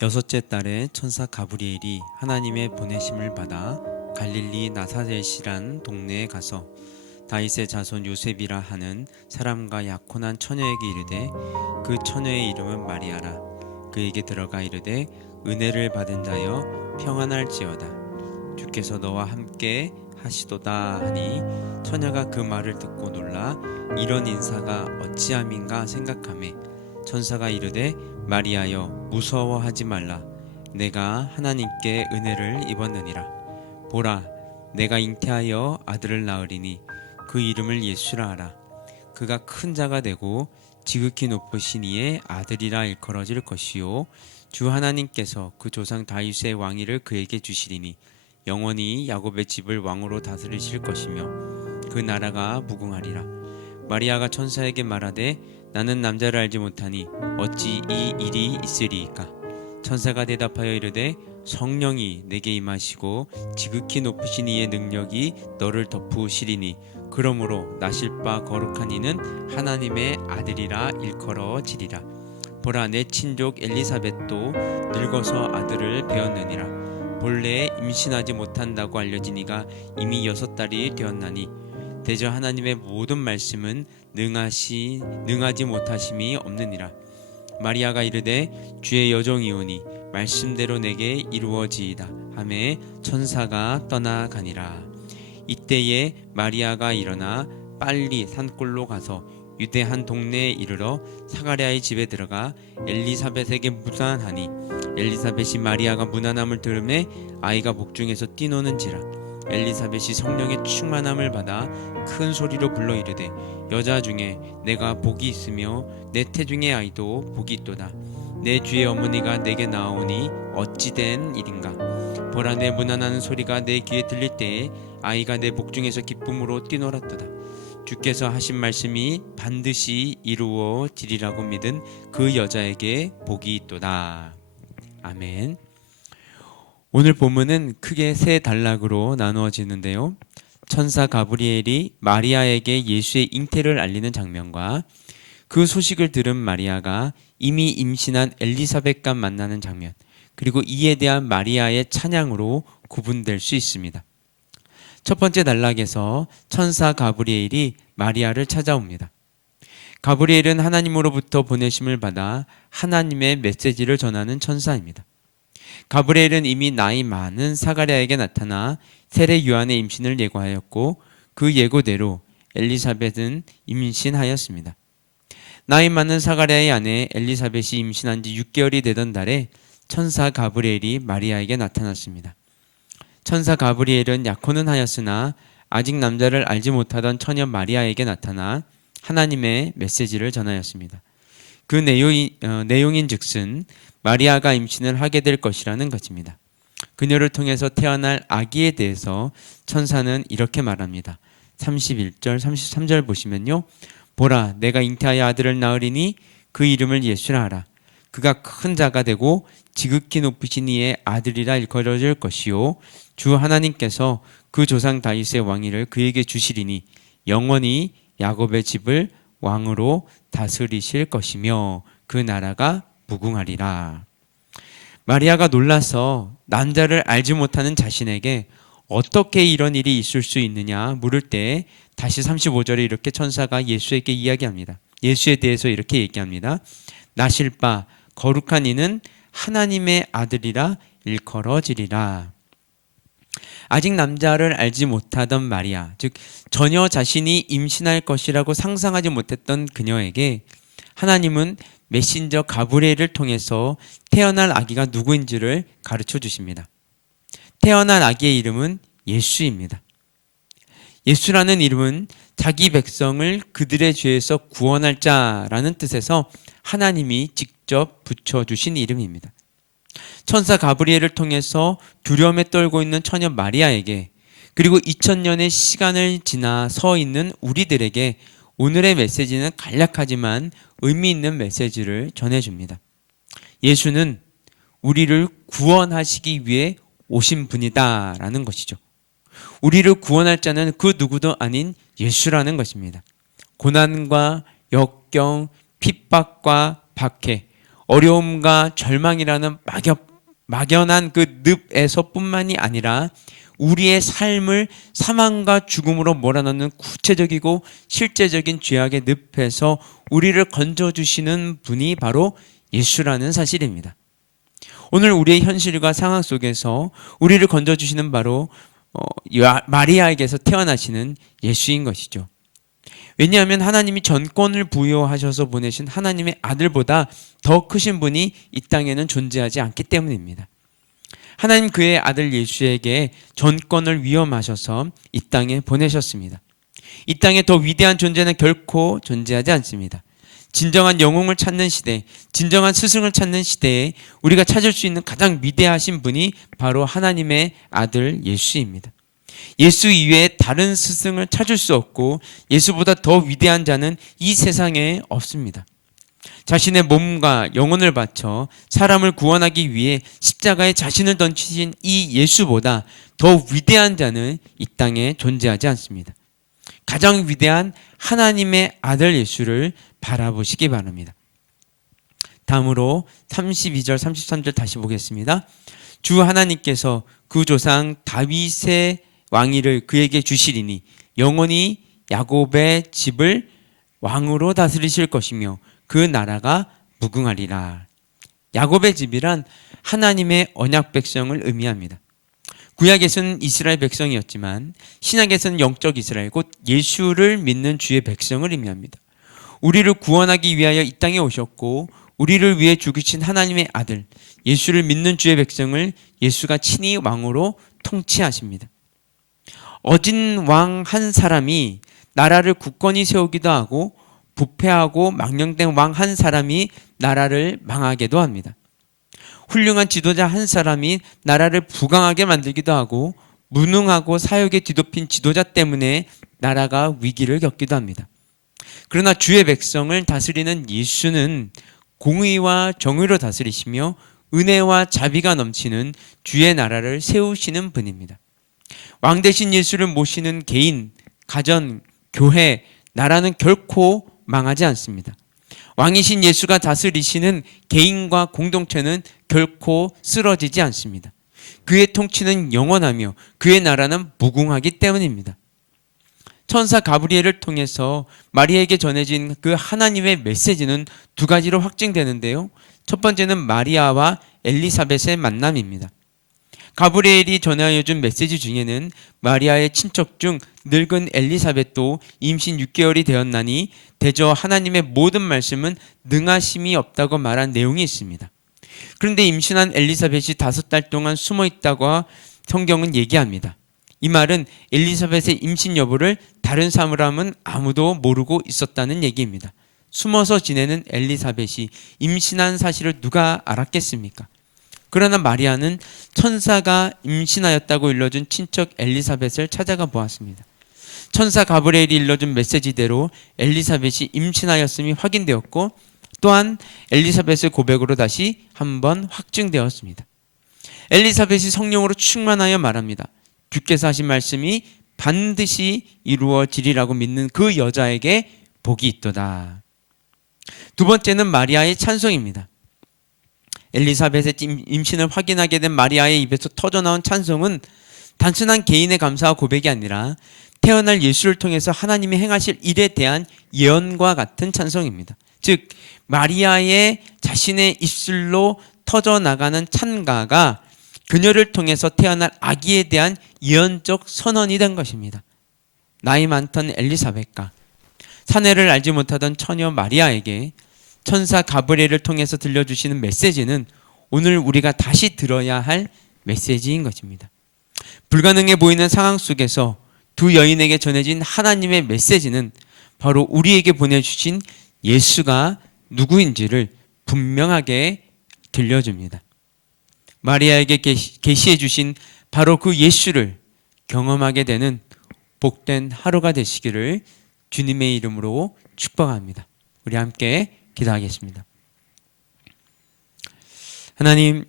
여섯째 달에 천사 가브리엘이 하나님의 보내심을 받아 갈릴리 나사렛이란 동네에 가서 다윗의 자손 요셉이라 하는 사람과 약혼한 처녀에게 이르되 그 처녀의 이름은 마리아라. 그에게 들어가 이르되 은혜를 받은 자여 평안할지어다. 주께서 너와 함께 하시도다 하니 처녀가 그 말을 듣고 놀라 이런 인사가 어찌함인가 생각하매 천사가 이르되 마리아여 무서워하지 말라. 내가 하나님께 은혜를 입었느니라. 보라, 내가 잉태하여 아들을 낳으리니 그 이름을 예수라 하라. 그가 큰 자가 되고 지극히 높으신 이의 아들이라 일컬어질 것이요 주 하나님께서 그 조상 다윗의 왕위를 그에게 주시리니 영원히 야곱의 집을 왕으로 다스리실 것이며 그 나라가 무궁하리라. 마리아가 천사에게 말하되 나는 남자를 알지 못하니 어찌 이 일이 있으리이까. 천사가 대답하여 이르되 성령이 내게 임하시고 지극히 높으신 이의 능력이 너를 덮으시리니 그러므로 나실 바 거룩한 이는 하나님의 아들이라 일컬어지리라. 보라, 내 친족 엘리사벳도 늙어서 아들을 배었느니라. 본래 임신하지 못한다고 알려진 이가 이미 6달이 되었나니 대저 하나님의 모든 말씀은 능하지 못하심이 없느니라. 마리아가 이르되 주의 여종이오니 말씀대로 내게 이루어지이다 하매 천사가 떠나가니라. 이때에 마리아가 일어나 빨리 산골로 가서 유대 한 동네에 이르러 사가랴의 집에 들어가 엘리사벳에게 문안하니 엘리사벳이 마리아가 문안함을 들으매 아이가 복중에서 뛰노는지라. 엘리사벳이 성령의 충만함을 받아 큰 소리로 불러 이르되 여자 중에 내가 복이 있으며 내 태중의 아이도 복이 있도다. 내 주의 어머니가 내게 나오니 어찌 된 일인가. 보라, 내 문안하는 소리가 내 귀에 들릴 때에 아이가 내 복중에서 기쁨으로 뛰놀았도다. 주께서 하신 말씀이 반드시 이루어지리라고 믿은 그 여자에게 복이 있도다. 아멘. 오늘 본문은 크게 세 단락으로 나누어지는데요. 천사 가브리엘이 마리아에게 예수의 잉태를 알리는 장면과 그 소식을 들은 마리아가 이미 임신한 엘리사벳과 만나는 장면, 그리고 이에 대한 마리아의 찬양으로 구분될 수 있습니다. 첫 번째 단락에서 천사 가브리엘이 마리아를 찾아옵니다. 가브리엘은 하나님으로부터 보내심을 받아 하나님의 메시지를 전하는 천사입니다. 가브리엘은 이미 나이 많은 사가랴에게 나타나 세례 요한의 임신을 예고하였고 그 예고대로 엘리사벳은 임신하였습니다. 나이 많은 사가랴의 아내 엘리사벳이 임신한 지 6개월이 되던 달에 천사 가브리엘이 마리아에게 나타났습니다. 천사 가브리엘은 약혼은 하였으나 아직 남자를 알지 못하던 처녀 마리아에게 나타나 하나님의 메시지를 전하였습니다. 그 내용인즉슨 마리아가 임신을 하게 될 것이라는 것입니다. 그녀를 통해서 태어날 아기에 대해서 천사는 이렇게 말합니다. 31절 33절 보시면요, 보라, 내가 잉태하여 아들을 낳으리니 그 이름을 예수라 하라. 그가 큰 자가 되고 지극히 높으신 이의 아들이라 일컬어질 것이요 주 하나님께서 그 조상 다윗의 왕위를 그에게 주시리니 영원히 야곱의 집을 왕으로 다스리실 것이며 그 나라가 무궁하리라. 마리아가 놀라서 남자를 알지 못하는 자신에게 어떻게 이런 일이 있을 수 있느냐 물을 때 다시 35절에 이렇게 천사가 예수에게 이야기합니다. 예수에 대해서 이렇게 얘기합니다. 나실 바 거룩한 이는 하나님의 아들이라 일컬어지리라. 아직 남자를 알지 못하던 마리아, 즉 전혀 자신이 임신할 것이라고 상상하지 못했던 그녀에게 하나님은 메신저 가브리엘을 통해서 태어날 아기가 누구인지를 가르쳐 주십니다. 태어난 아기의 이름은 예수입니다. 예수라는 이름은 자기 백성을 그들의 죄에서 구원할 자라는 뜻에서 하나님이 직접 붙여주신 이름입니다. 천사 가브리엘을 통해서 두려움에 떨고 있는 처녀 마리아에게, 그리고 2000년의 시간을 지나 서 있는 우리들에게 오늘의 메시지는 간략하지만 의미 있는 메시지를 전해줍니다. 예수는 우리를 구원하시기 위해 오신 분이다 라는 것이죠. 우리를 구원할 자는 그 누구도 아닌 예수라는 것입니다. 고난과 역경, 핍박과 박해, 어려움과 절망이라는 막연한 그 늪에서뿐만이 아니라 우리의 삶을 사망과 죽음으로 몰아넣는 구체적이고 실제적인 죄악의 늪에서 우리를 건져주시는 분이 바로 예수라는 사실입니다. 오늘 우리의 현실과 상황 속에서 우리를 건져주시는 바로 마리아에게서 태어나시는 예수인 것이죠. 왜냐하면 하나님이 전권을 부여하셔서 보내신 하나님의 아들보다 더 크신 분이 이 땅에는 존재하지 않기 때문입니다. 하나님 그의 아들 예수에게 전권을 위임하셔서 이 땅에 보내셨습니다. 이 땅에 더 위대한 존재는 결코 존재하지 않습니다. 진정한 영웅을 찾는 시대, 진정한 스승을 찾는 시대에 우리가 찾을 수 있는 가장 위대하신 분이 바로 하나님의 아들 예수입니다. 예수 이외에 다른 스승을 찾을 수 없고 예수보다 더 위대한 자는 이 세상에 없습니다. 자신의 몸과 영혼을 바쳐 사람을 구원하기 위해 십자가에 자신을 던지신 이 예수보다 더 위대한 자는 이 땅에 존재하지 않습니다. 가장 위대한 하나님의 아들 예수를 바라보시기 바랍니다. 다음으로 32절 33절 다시 보겠습니다. 주 하나님께서 그 조상 다윗의 왕위를 그에게 주시리니 영원히 야곱의 집을 왕으로 다스리실 것이며 그 나라가 무궁하리라. 야곱의 집이란 하나님의 언약 백성을 의미합니다. 구약에서는 이스라엘 백성이었지만 신약에서는 영적 이스라엘 곧 예수를 믿는 주의 백성을 의미합니다. 우리를 구원하기 위하여 이 땅에 오셨고 우리를 위해 죽으신 하나님의 아들 예수를 믿는 주의 백성을 예수가 친히 왕으로 통치하십니다. 어진 왕 한 사람이 나라를 굳건히 세우기도 하고 부패하고 망령된 왕 한 사람이 나라를 망하게도 합니다. 훌륭한 지도자 한 사람이 나라를 부강하게 만들기도 하고 무능하고 사역에 뒤덮인 지도자 때문에 나라가 위기를 겪기도 합니다. 그러나 주의 백성을 다스리는 예수는 공의와 정의로 다스리시며 은혜와 자비가 넘치는 주의 나라를 세우시는 분입니다. 왕 대신 예수를 모시는 개인, 가정, 교회, 나라는 결코 망하지 않습니다. 왕이신 예수가 다스리시는 개인과 공동체는 결코 쓰러지지 않습니다. 그의 통치는 영원하며 그의 나라는 무궁하기 때문입니다. 천사 가브리엘을 통해서 마리아에게 전해진 그 하나님의 메시지는 두 가지로 확증되는데요. 첫 번째는 마리아와 엘리사벳의 만남입니다. 가브리엘이 전하여 준 메시지 중에는 마리아의 친척 중 늙은 엘리사벳도 임신 6개월이 되었나니 대저 하나님의 모든 말씀은 능하심이 없다고 말한 내용이 있습니다. 그런데 임신한 엘리사벳이 5달 동안 숨어 있다고 성경은 얘기합니다. 이 말은 엘리사벳의 임신 여부를 다른 사람은 아무도 모르고 있었다는 얘기입니다. 숨어서 지내는 엘리사벳이 임신한 사실을 누가 알았겠습니까? 그러나 마리아는 천사가 임신하였다고 일러준 친척 엘리사벳을 찾아가 보았습니다. 천사 가브리엘이 일러준 메시지대로 엘리사벳이 임신하였음이 확인되었고 또한 엘리사벳의 고백으로 다시 한번 확증되었습니다. 엘리사벳이 성령으로 충만하여 말합니다. 주께서 하신 말씀이 반드시 이루어지리라고 믿는 그 여자에게 복이 있도다. 두 번째는 마리아의 찬송입니다. 엘리사벳의 임신을 확인하게 된 마리아의 입에서 터져나온 찬송은 단순한 개인의 감사와 고백이 아니라 태어날 예수를 통해서 하나님이 행하실 일에 대한 예언과 같은 찬송입니다. 즉 마리아의 자신의 입술로 터져나가는 찬가가 그녀를 통해서 태어날 아기에 대한 예언적 선언이 된 것입니다. 나이 많던 엘리사벳과 사내를 알지 못하던 처녀 마리아에게 천사 가브리엘을 통해서 들려주시는 메시지는 오늘 우리가 다시 들어야 할 메시지인 것입니다. 불가능해 보이는 상황 속에서 두 여인에게 전해진 하나님의 메시지는 바로 우리에게 보내주신 예수가 누구인지를 분명하게 들려줍니다. 마리아에게 계시해 주신 바로 그 예수를 경험하게 되는 복된 하루가 되시기를 주님의 이름으로 축복합니다. 우리 함께 기도하겠습니다. 하나님,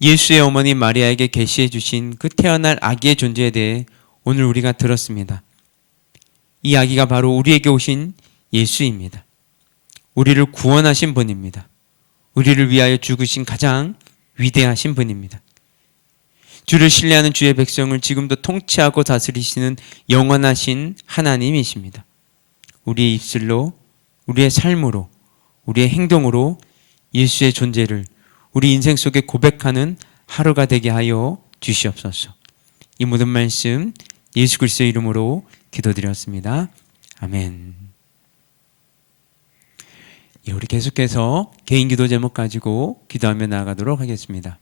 예수의 어머니 마리아에게 계시해 주신 그 태어날 아기의 존재에 대해 오늘 우리가 들었습니다. 이 아기가 바로 우리에게 오신 예수입니다. 우리를 구원하신 분입니다. 우리를 위하여 죽으신 가장 위대하신 분입니다. 주를 신뢰하는 주의 백성을 지금도 통치하고 다스리시는 영원하신 하나님이십니다. 우리의 입술로, 우리의 삶으로, 우리의 행동으로 예수의 존재를 우리 인생 속에 고백하는 하루가 되게 하여 주시옵소서. 이 모든 말씀 예수 그리스도의 이름으로 기도드렸습니다. 아멘. 우리 계속해서 개인 기도 제목 가지고 기도하며 나아가도록 하겠습니다.